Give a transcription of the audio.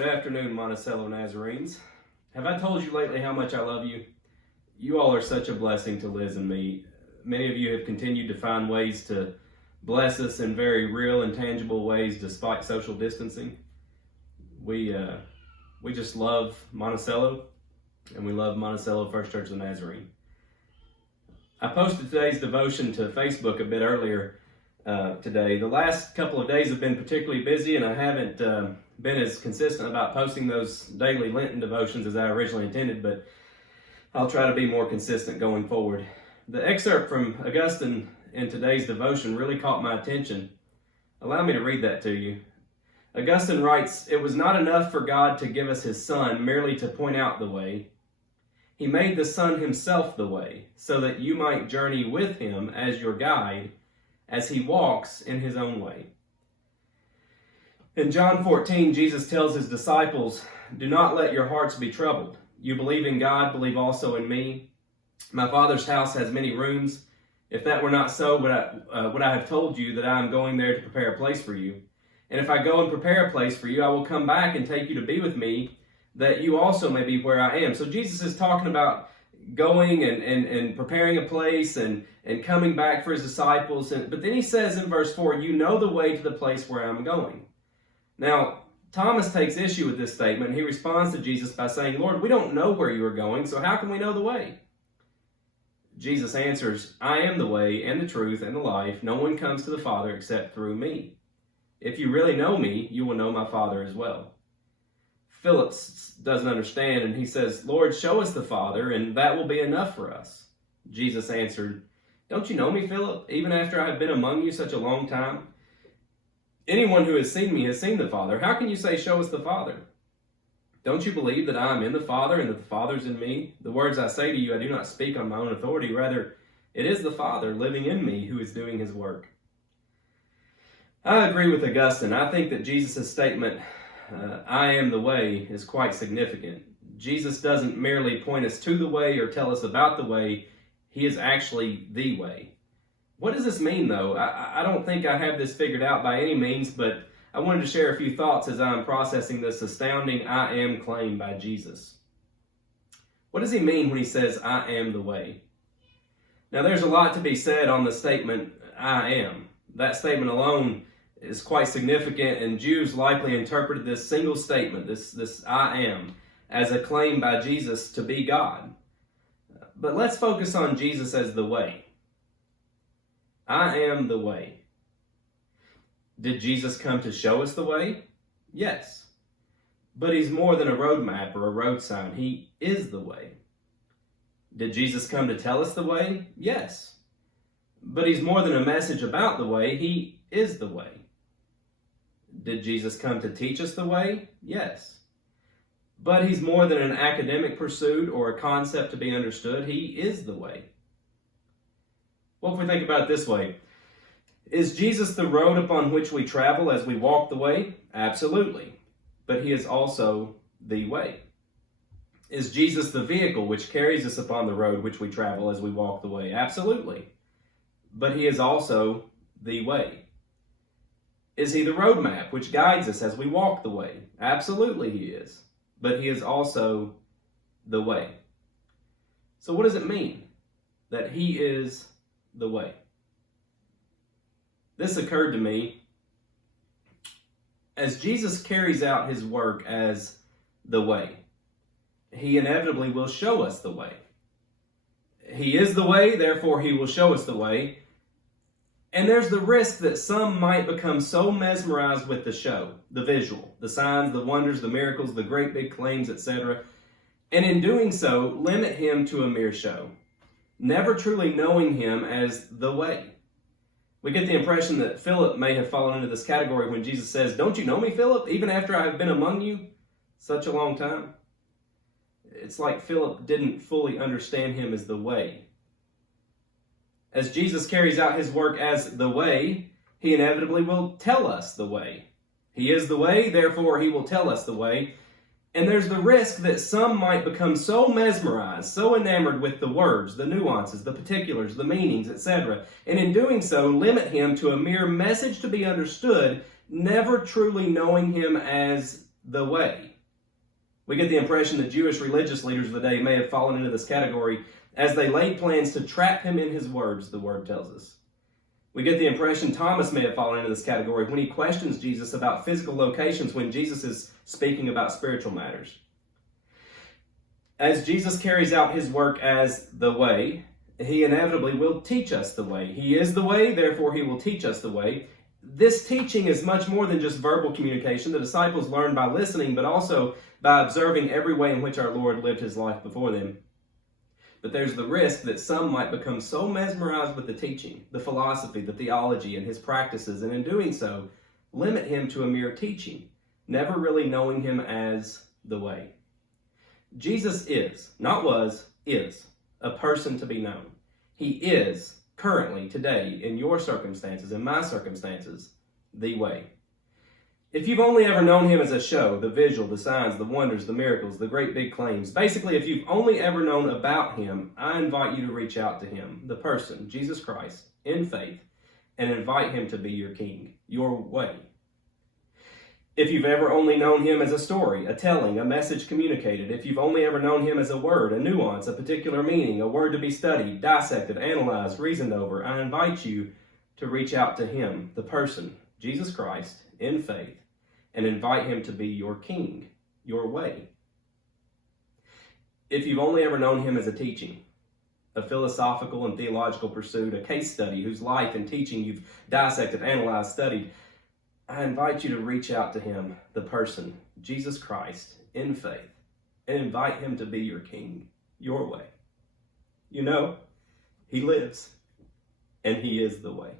Good afternoon, Monticello Nazarenes. Have I told you lately how much I love you? You all are such a blessing to Liz and me. Many of you have continued to find ways to bless us in very real and tangible ways despite social distancing. We just love Monticello, and we love Monticello First Church of the Nazarene. I posted today's devotion to Facebook a bit earlier today. The last couple of days have been particularly busy, and I haven't been as consistent about posting those daily Lenten devotions as I originally intended, but I'll try to be more consistent going forward. The excerpt from Augustine in today's devotion really caught my attention. Allow me to read that to you. Augustine writes, "It was not enough for God to give us his Son merely to point out the way. He made the Son himself the way, so that you might journey with him as your guide, as he walks in his own way." In John 14, Jesus tells his disciples, "Do not let your hearts be troubled. You believe in God, believe also in me. My Father's house has many rooms. If that were not so, would I have told you that I am going there to prepare a place for you? And if I go and prepare a place for you, I will come back and take you to be with me, that you also may be where I am." So Jesus is talking about going and preparing a place and coming back for his disciples. But then he says in verse 4, "You know the way to the place where I'm going." Now, Thomas takes issue with this statement. He responds to Jesus by saying, "Lord, we don't know where you are going, so how can we know the way?" Jesus answers, "I am the way and the truth and the life. No one comes to the Father except through me. If you really know me, you will know my Father as well." Philip doesn't understand, and he says, "Lord, show us the Father, and that will be enough for us." Jesus answered, "Don't you know me, Philip, even after I have been among you such a long time? Anyone who has seen me has seen the Father. How can you say, 'Show us the Father'? Don't you believe that I am in the Father and that the Father is in me? The words I say to you, I do not speak on my own authority. Rather, it is the Father living in me who is doing his work." I agree with Augustine. I think that Jesus' statement, "I am the way," is quite significant. Jesus doesn't merely point us to the way or tell us about the way. He is actually the way. What does this mean, though? I don't think I have this figured out by any means, but I wanted to share a few thoughts as I'm processing this astounding "I am" claim by Jesus. What does he mean when he says, "I am the way"? Now, there's a lot to be said on the statement, "I am." That statement alone is quite significant, and Jews likely interpreted this single statement, this "I am," as a claim by Jesus to be God. But let's focus on Jesus as the way. I am the way. Did Jesus come to show us the way? Yes. But he's more than a roadmap or a road sign. He is the way. Did Jesus come to tell us the way? Yes. But he's more than a message about the way. He is the way. Did Jesus come to teach us the way? Yes. But he's more than an academic pursuit or a concept to be understood. He is the way. What if we think about it this way? Is Jesus the road upon which we travel as we walk the way? Absolutely. But he is also the way. Is Jesus the vehicle which carries us upon the road which we travel as we walk the way? Absolutely. But he is also the way. Is he the roadmap which guides us as we walk the way? Absolutely he is. But he is also the way. So what does it mean that he is the way? This occurred to me as Jesus carries out his work as the way. He inevitably will show us the way. He is the way, therefore he will show us the way. And there's the risk that some might become so mesmerized with the show, the visual, the signs, the wonders, the miracles, the great big claims, etc., and in doing so, limit him to a mere show, never truly knowing him as the way. We get the impression that Philip may have fallen into this category when Jesus says, "Don't you know me, Philip, even after I have been among you such a long time?" It's like Philip didn't fully understand him as the way. As Jesus carries out his work as the way, he inevitably will tell us the way. He is the way, therefore he will tell us the way. And there's the risk that some might become so mesmerized, so enamored with the words, the nuances, the particulars, the meanings, etc., and in doing so limit him to a mere message to be understood, never truly knowing him as the way. We get the impression that Jewish religious leaders of the day may have fallen into this category as they laid plans to trap him in his words, the word tells us. We get the impression Thomas may have fallen into this category when he questions Jesus about physical locations when Jesus is speaking about spiritual matters. As Jesus carries out his work as the way, he inevitably will teach us the way. He is the way, therefore he will teach us the way. This teaching is much more than just verbal communication. The disciples learned by listening, but also by observing every way in which our Lord lived his life before them. But there's the risk that some might become so mesmerized with the teaching, the philosophy, the theology, and his practices, and in doing so, limit him to a mere teaching, never really knowing him as the way. Jesus is, not was, is, a person to be known. He is, currently, today, in your circumstances, in my circumstances, the way. If you've only ever known him as a show, the visual, the signs, the wonders, the miracles, the great big claims, basically if you've only ever known about him, I invite you to reach out to him, the person, Jesus Christ, in faith, and invite him to be your king, your way. If you've ever only known him as a story, a telling, a message communicated, if you've only ever known him as a word, a nuance, a particular meaning, a word to be studied, dissected, analyzed, reasoned over, I invite you to reach out to him, the person, Jesus Christ, in faith, and invite him to be your king, your way. If you've only ever known him as a teaching, a philosophical and theological pursuit, a case study whose life and teaching you've dissected, analyzed, studied, I invite you to reach out to him, the person, Jesus Christ, in faith, and invite him to be your king, your way. You know, he lives, and he is the way.